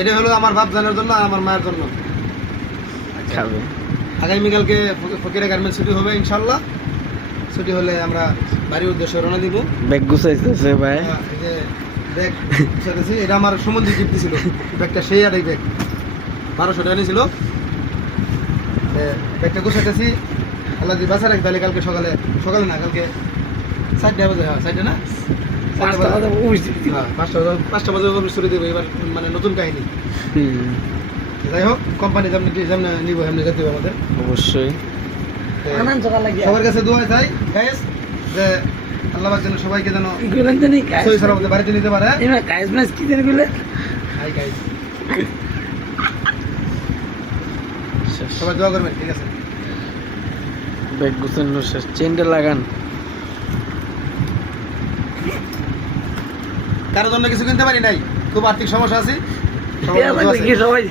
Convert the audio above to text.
এটা হলো আমার বাপ জানার জন্য আর আমার মায়ের জন্য। খাবে আগামীকালকে ফকিরা গার্মেন্টস ছুটি হবে ইনশাল্লাহ। ছুটি হলে আমরা বাড়ির উদ্দেশ্যে রওনা দিব। ব্যাগ গুছাইতেছে ভাই। এই যে ব্যাগ গুছাইতেছি, এটা আমার সম্বন্ধে গিফট ছিল ব্যাগটা, সেই আর এই ব্যাগ 1200 টাকা নিয়েছিল। ব্যাগটা গুছাইতেছি, আল্লাহ যদি বাঁচা রাখি তাহলে কালকে সকালে না, কালকে 4টা বাজে, হ্যাঁ 4টা না, 5টা বাজে শুরু দেবো এবার, মানে নতুন কাহিনী। যাই হোক, কোম্পানি যেমন নিবো এমনি যেতে হবে আমাদের অবশ্যই। সবার কাছে দোয়া চাই গাইস, যে আল্লাহ পাক যেন সবাইকে যেন সহি সালামতে বাড়িতে নিতে পারে। হাই গাইস, সবাই দোয়া করবেন, ঠিক আছে? ব্যাগ গুছানো শেষ, চেনটা লাগান। কারোর জন্য কিছু কিনতে পারি নাই, খুব আর্থিক সমস্যা আছে। সবাই